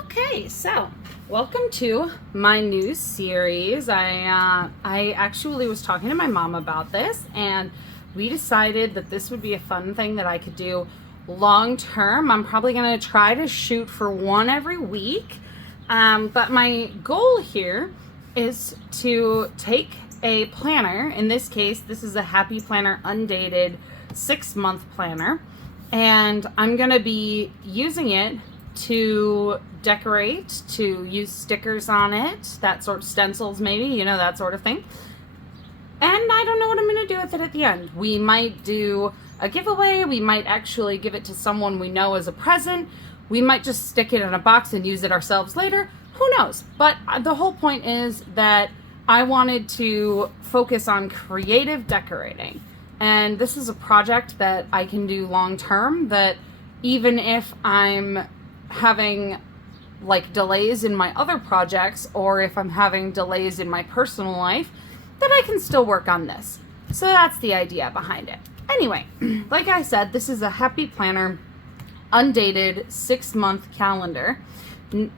Okay, so welcome to my new series. I actually was talking to my mom about this, and we decided that this would be a fun thing that I could do long term. I'm probably going to try to shoot for one every week, but my goal here is to take a planner. In this case, this is a Happy Planner undated 6-month planner, and I'm going to be using it to decorate, to use stickers on it, that sort of stencils maybe, you know, that sort of thing. And I don't know what I'm going to do with it at the end. We might do a giveaway. We might actually give it to someone we know as a present. We might just stick it in a box and use it ourselves later. Who knows? But the whole point is that I wanted to focus on creative decorating. And this is a project that I can do long term, that even if I'm having like delays in my other projects, or if I'm having delays in my personal life, that I can still work on this. So that's the idea behind it. Anyway, like I said, this is a Happy Planner undated 6-month calendar.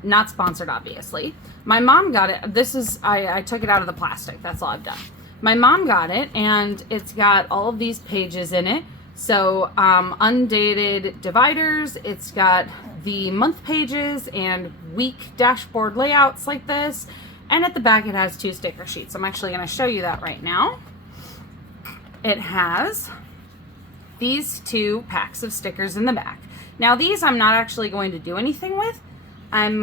Not sponsored, obviously. My mom got it. This is, I took it out of the plastic. That's all I've done. My mom got it, and it's got all of these pages in it. So undated dividers, it's got the month pages and week dashboard layouts like this, and at the back it has 2 sticker sheets. I'm actually going to show you that right now. It has these 2 packs of stickers in the back. Now these I'm not actually going to do anything with. I'm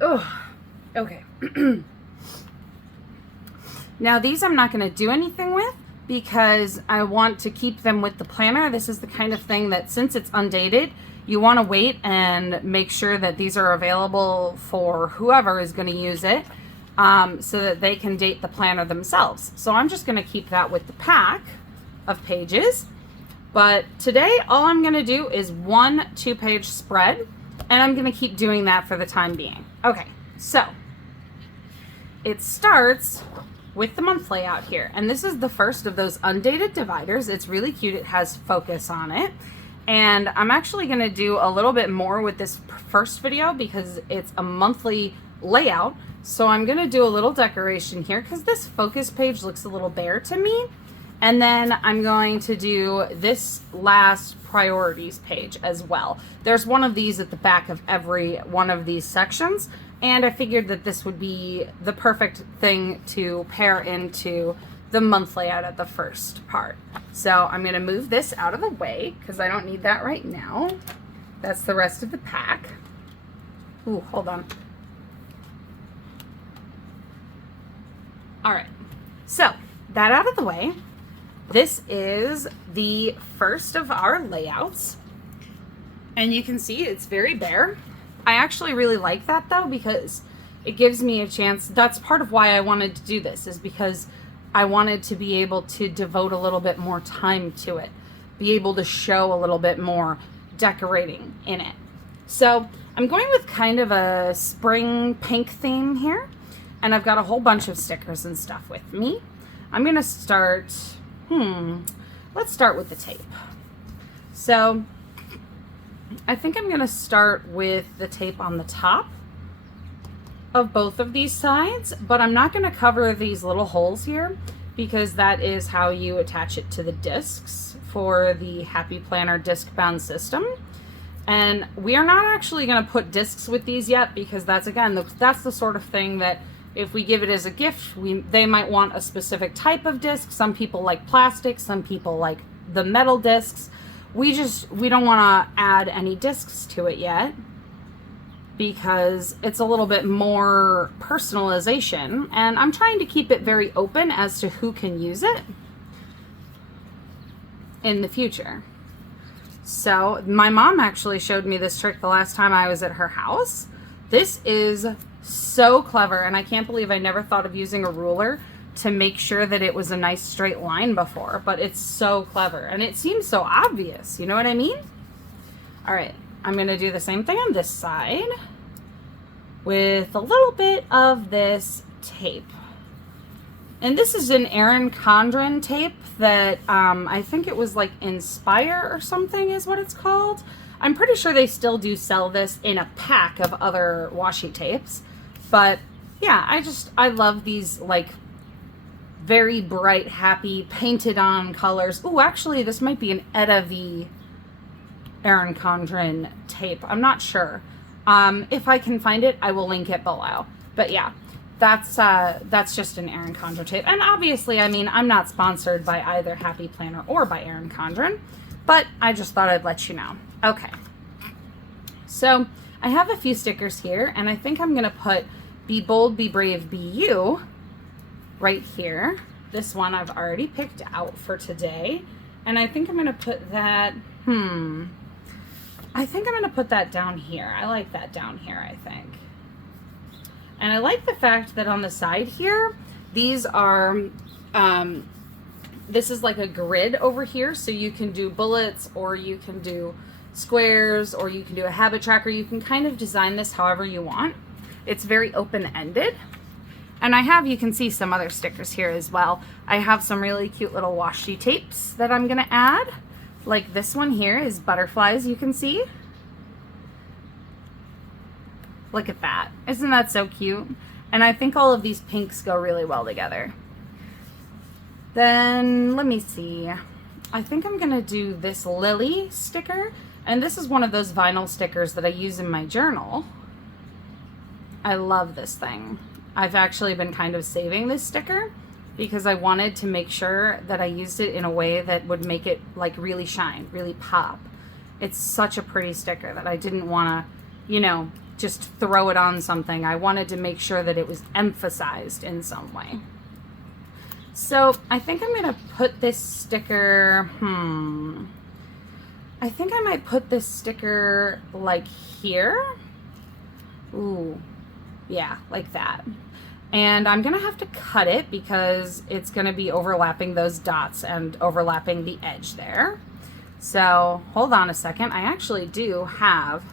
okay. Now these I'm not going to do anything with because I want to keep them with the planner. This is the kind of thing that, since it's undated, you want to wait and make sure that these are available for whoever is going to use it, so that they can date the planner themselves. So I'm just going to keep that with the pack of pages. But today all I'm going to do is 1 2-page spread, and I'm going to keep doing that for the time being. Okay, so it starts with the month layout here, and this is the first of those undated dividers. It's really cute. It has focus on it, and I'm actually going to do a little bit more with this first video because it's a monthly layout. So I'm going to do a little decoration here because this focus page looks a little bare to me, and then I'm going to do this last priorities page as well. There's one of these at the back of every one of these sections, and I figured that this would be the perfect thing to pair into the month layout at the first part. So I'm going to move this out of the way because I don't need that right now. That's the rest of the pack. Ooh, hold on. All right, so that out of the way, this is the first of our layouts, and you can see it's very bare. I actually really like that though, because it gives me a chance. That's part of why I wanted to do this, is because I wanted to be able to devote a little bit more time to it, be able to show a little bit more decorating in it. So I'm going with kind of a spring pink theme here, and I've got a whole bunch of stickers and stuff with me. I'm going to start, let's start with the tape. So I think I'm going to start with the tape on the top of both of these sides, but I'm not going to cover these little holes here because that is how you attach it to the discs for the Happy Planner disc bound system. And we are not actually going to put discs with these yet because that's, again, that's the sort of thing that if we give it as a gift, they might want a specific type of disc. Some people like plastic, some people like the metal discs. We don't want to add any discs to it yet because it's a little bit more personalization, and I'm trying to keep it very open as to who can use it in the future. So my mom actually showed me this trick the last time I was at her house. This is so clever, and I can't believe I never thought of using a ruler to make sure that it was a nice straight line before, but it's so clever, and it seems so obvious, you know what I mean? All right, I'm going to do the same thing on this side with a little bit of this tape. And this is an Erin Condren tape that I think it was like Inspire or something is what it's called. I'm pretty sure they still do sell this in a pack of other washi tapes. But yeah, I love these like very bright, happy, painted on colors. Ooh, actually this might be an Etta V Erin Condren tape. I'm not sure. If I can find it, I will link it below. But yeah, that's just an Erin Condren tape. And obviously, I mean, I'm not sponsored by either Happy Planner or by Erin Condren, but I just thought I'd let you know. Okay. So I have a few stickers here, and I think I'm going to put Be Bold, Be Brave, Be You right here. This one I've already picked out for today. And I think I'm going to put that, I think I'm going to put that down here. I like that down here, I think. And I like the fact that on the side here, these are, this is like a grid over here. So you can do bullets, or you can do squares, or you can do a habit tracker. You can kind of design this however you want. It's very open-ended. And I have, you can see some other stickers here as well. I have some really cute little washi tapes that I'm going to add. Like this one here is butterflies, you can see. Look at that. Isn't that so cute? And I think all of these pinks go really well together. Then, let me see. I think I'm going to do this Lily sticker. And this is one of those vinyl stickers that I use in my journal. I love this thing. I've actually been kind of saving this sticker because I wanted to make sure that I used it in a way that would make it like really shine, really pop. It's such a pretty sticker that I didn't want to, you know, just throw it on something. I wanted to make sure that it was emphasized in some way. So I think I'm going to put this sticker, I think I might put this sticker like here. Ooh, yeah, like that. And I'm gonna have to cut it because it's gonna be overlapping those dots and overlapping the edge there. So hold on a second. I actually do have,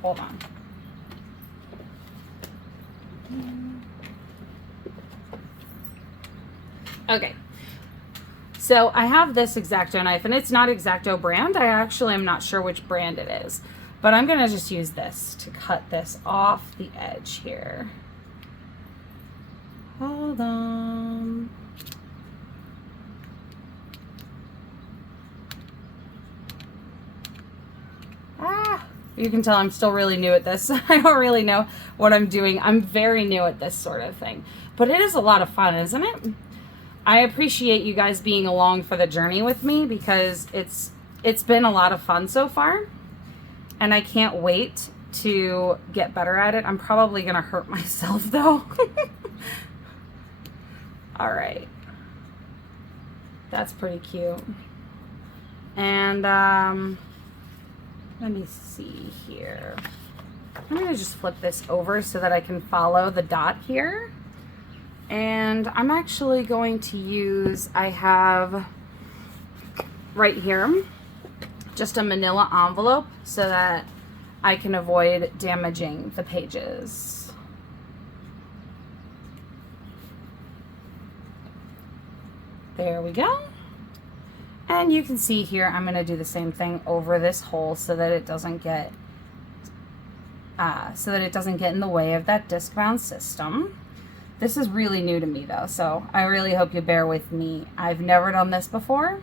hold on. Okay. So I have this X-Acto knife, and it's not X-Acto brand. I actually am not sure which brand it is. But I'm gonna just use this to cut this off the edge here. Hold on. You can tell I'm still really new at this. I don't really know what I'm doing. I'm very new at this sort of thing. But it is a lot of fun, isn't it? I appreciate you guys being along for the journey with me because it's been a lot of fun so far. And I can't wait to get better at it. I'm probably going to hurt myself though. All right. That's pretty cute. And let me see here. I'm going to just flip this over so that I can follow the dot here. And I'm actually going to use, I have right here just a manila envelope so that I can avoid damaging the pages. There we go. And you can see here, I'm going to do the same thing over this hole so that it doesn't get in the way of that disc bound system. This is really new to me though, so I really hope you bear with me. I've never done this before,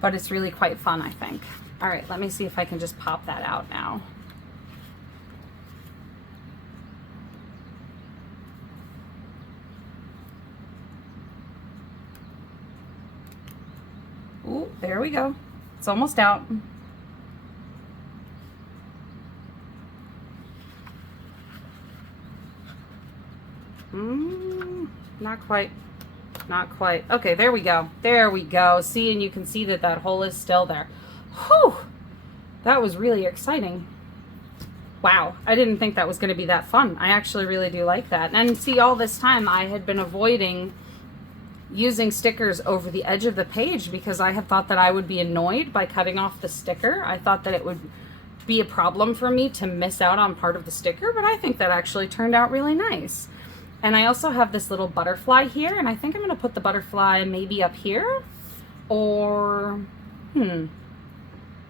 but it's really quite fun, I think. All right, let me see if I can just pop that out now. Ooh, there we go. It's almost out. Not quite. Not quite. Okay, there we go. There we go. See, and you can see that that hole is still there. Whew! That was really exciting. Wow, I didn't think that was going to be that fun. I actually really do like that. And see, all this time I had been avoiding using stickers over the edge of the page because I had thought that I would be annoyed by cutting off the sticker. I thought that it would be a problem for me to miss out on part of the sticker, but I think that actually turned out really nice. And I also have this little butterfly here, and I think I'm going to put the butterfly maybe up here, or, no,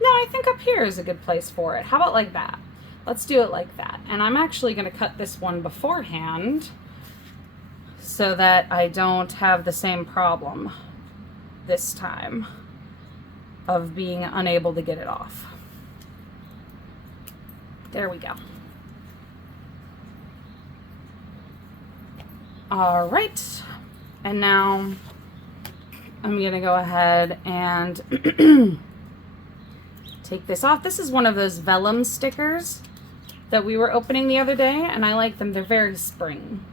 I think up here is a good place for it. How about like that? Let's do it like that. And I'm actually going to cut this one beforehand so that I don't have the same problem this time of being unable to get it off. There we go. All right, and now I'm gonna go ahead and take this off. This is one of those vellum stickers that we were opening the other day, and I like them. They're very spring.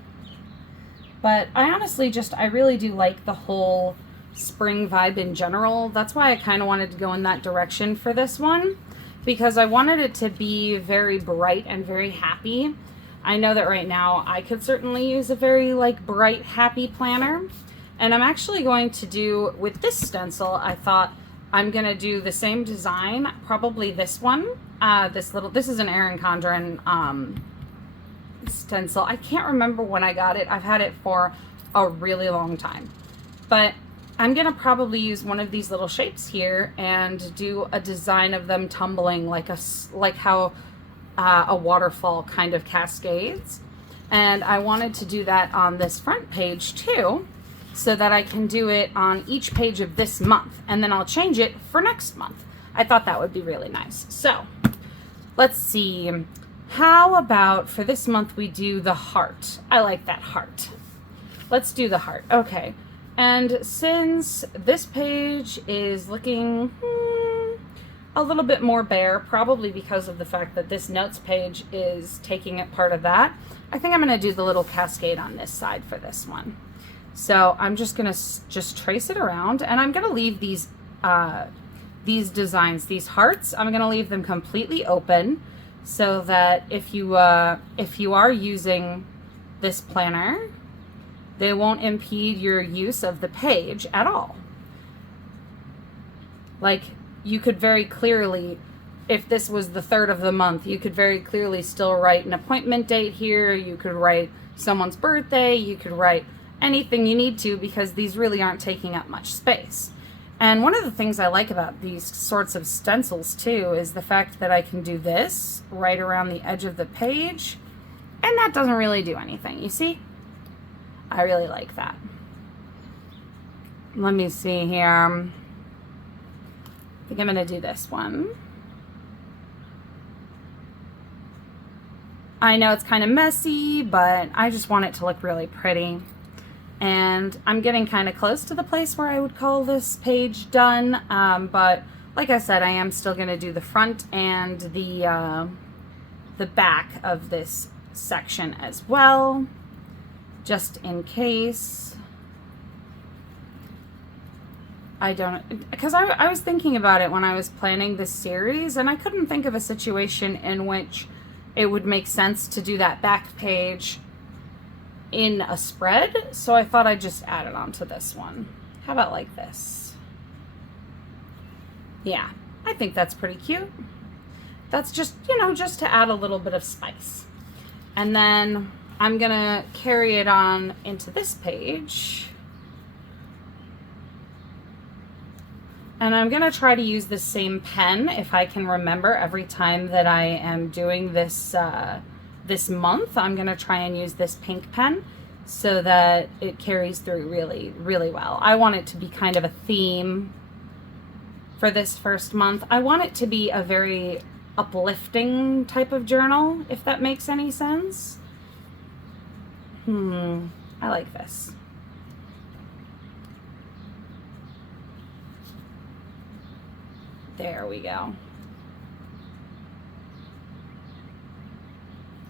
But I honestly I really do like the whole spring vibe in general. That's why I kind of wanted to go in that direction for this one, because I wanted it to be very bright and very happy. I know that right now I could certainly use a very like bright, happy planner. And I'm actually going to do, with this stencil, I thought I'm going to do the same design, probably this one. This is an Erin Condren stencil. I can't remember when I got it. I've had it for a really long time. But I'm going to probably use one of these little shapes here and do a design of them tumbling like how a waterfall kind of cascades. And I wanted to do that on this front page too, so that I can do it on each page of this month, and then I'll change it for next month. I thought that would be really nice. So let's see, how about for this month we do the heart? I like that heart. Let's do the heart. Okay, and since this page is looking a little bit more bare, probably because of the fact that this notes page is taking up part of that, I think I'm going to do the little cascade on this side for this one. So I'm just going to trace it around, and I'm going to leave these designs, these hearts, I'm going to leave them completely open so that if you are using this planner, they won't impede your use of the page at all. Like, you could very clearly, if this was the 3rd of the month, you could very clearly still write an appointment date here. You could write someone's birthday. You could write anything you need to, because these really aren't taking up much space. And one of the things I like about these sorts of stencils too is the fact that I can do this right around the edge of the page, and that doesn't really do anything. You see? I really like that. Let me see here. I think I'm going to do this one. I know it's kind of messy, but I just want it to look really pretty. And I'm getting kind of close to the place where I would call this page done. But like I said, I am still going to do the front and the back of this section as well, just in case. I don't, because I was thinking about it when I was planning this series, and I couldn't think of a situation in which it would make sense to do that back page in a spread, so I thought I'd just add it onto this one. How about like this? Yeah, I think that's pretty cute. That's just, just to add a little bit of spice. And then I'm gonna carry it on into this page. And I'm gonna try to use the same pen if I can remember every time that I am doing this this month. I'm gonna try and use this pink pen so that it carries through really, really well. I want it to be kind of a theme for this first month. I want it to be a very uplifting type of journal, if that makes any sense. I like this. There we go.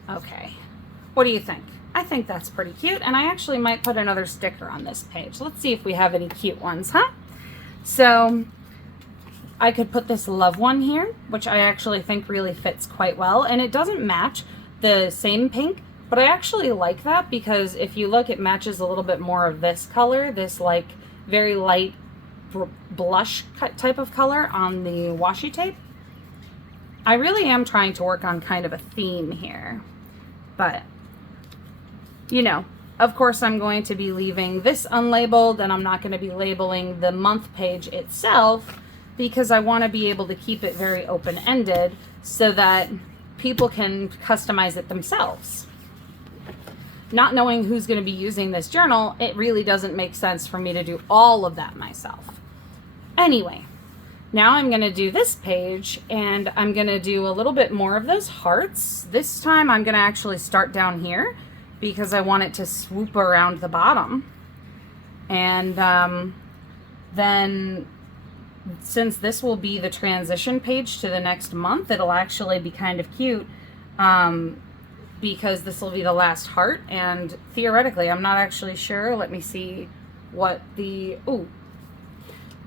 Okay, what do you think? I think that's pretty cute, and I actually might put another sticker on this page. Let's see if we have any cute ones, huh? So I could put this love one here, which I actually think really fits quite well, and it doesn't match the same pink, but I actually like that because if you look, it matches a little bit more of this color, this like very light blush type of color on the washi tape. I really am trying to work on kind of a theme here, but Of course, I'm going to be leaving this unlabeled, and I'm not going to be labeling the month page itself because I want to be able to keep it very open-ended so that people can customize it themselves. Not knowing who's going to be using this journal, it really doesn't make sense for me to do all of that myself. Anyway, now I'm going to do this page, and I'm going to do a little bit more of those hearts. This time I'm going to actually start down here because I want it to swoop around the bottom. And then since this will be the transition page to the next month, it'll actually be kind of cute because this will be the last heart, and theoretically, I'm not actually sure. Let me see what the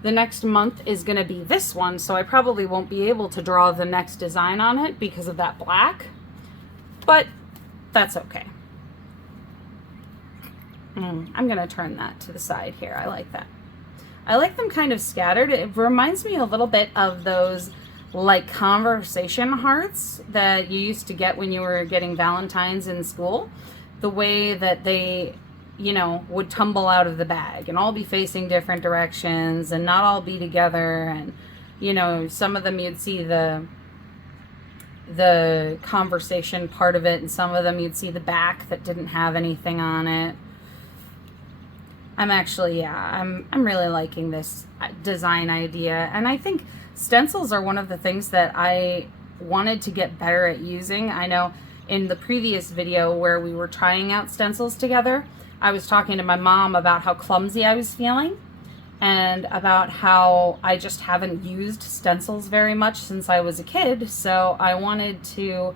next month is going to be this one, so I probably won't be able to draw the next design on it because of that black, but that's okay. I'm going to turn that to the side here. I like that. I like them kind of scattered. It reminds me a little bit of those like conversation hearts that you used to get when you were getting Valentines in school. The way that they, you know, would tumble out of the bag and all be facing different directions and not all be together. And, you know, some of them you'd see the conversation part of it, and some of them you'd see the back that didn't have anything on it. I'm actually, I'm really liking this design idea, and I think stencils are one of the things that I wanted to get better at using. I know in the previous video where we were trying out stencils together, I was talking to my mom about how clumsy I was feeling and about how I just haven't used stencils very much since I was a kid, so I wanted to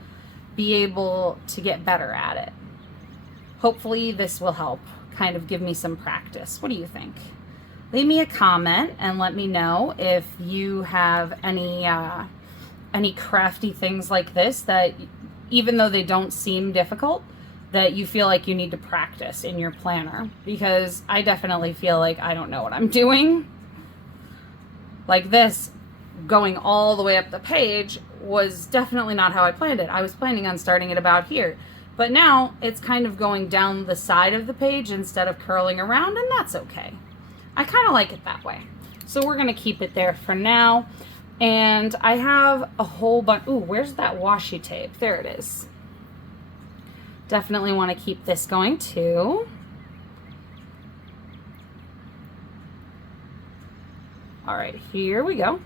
be able to get better at it. Hopefully this will help kind of give me some practice. What do you think? Leave me a comment and let me know if you have any crafty things like this that, even though they don't seem difficult, that you feel like you need to practice in your planner, because I definitely feel like I don't know what I'm doing. Like this, going all the way up the page was definitely not how I planned it. I was planning on starting it about here. But now it's kind of going down the side of the page instead of curling around, and that's okay. I kind of like it that way. So we're going to keep it there for now. And I have a whole bunch. Ooh, where's that washi tape? There it is. Definitely want to keep this going too. All right, here we go.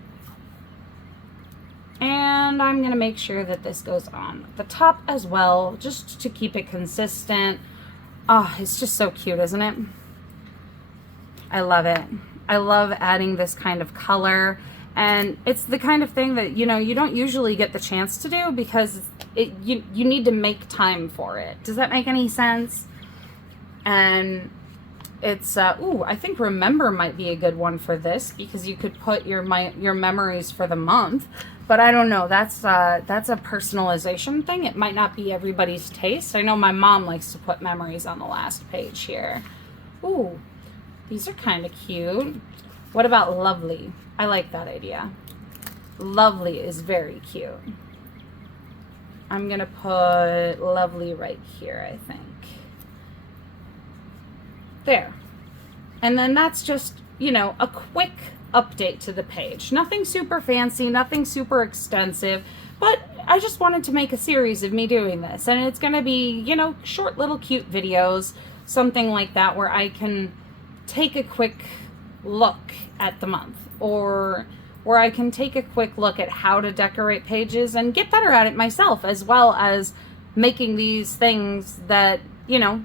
And I'm going to make sure that this goes on the top as well, just to keep it consistent. Oh, it's just so cute, isn't it? I love it. I love adding this kind of color. And it's the kind of thing that, you know, you don't usually get the chance to do because you need to make time for it. Does that make any sense? And it's, I think Remember might be a good one for this, because you could put your memories for the month. But I don't know, that's a personalization thing. It might not be everybody's taste. I know my mom likes to put memories on the last page here. Ooh, these are kind of cute. What about Lovely? I like that idea. Lovely is very cute. I'm gonna put Lovely right here, I think. There. And then that's just, you know, a quick update to the page. Nothing super fancy, nothing super extensive, but I just wanted to make a series of me doing this, and it's gonna be, you know, short little cute videos, something like that, where I can take a quick look at the month, or where I can take a quick look at how to decorate pages and get better at it myself, as well as making these things that, you know,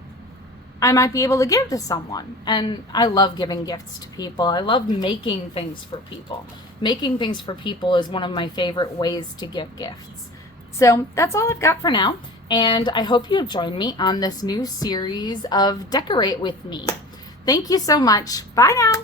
I might be able to give to someone. And I love giving gifts to people. I love making things for people. Making things for people is one of my favorite ways to give gifts. So that's all I've got for now. And I hope you'll join me on this new series of Decorate With Me. Thank you so much. Bye now.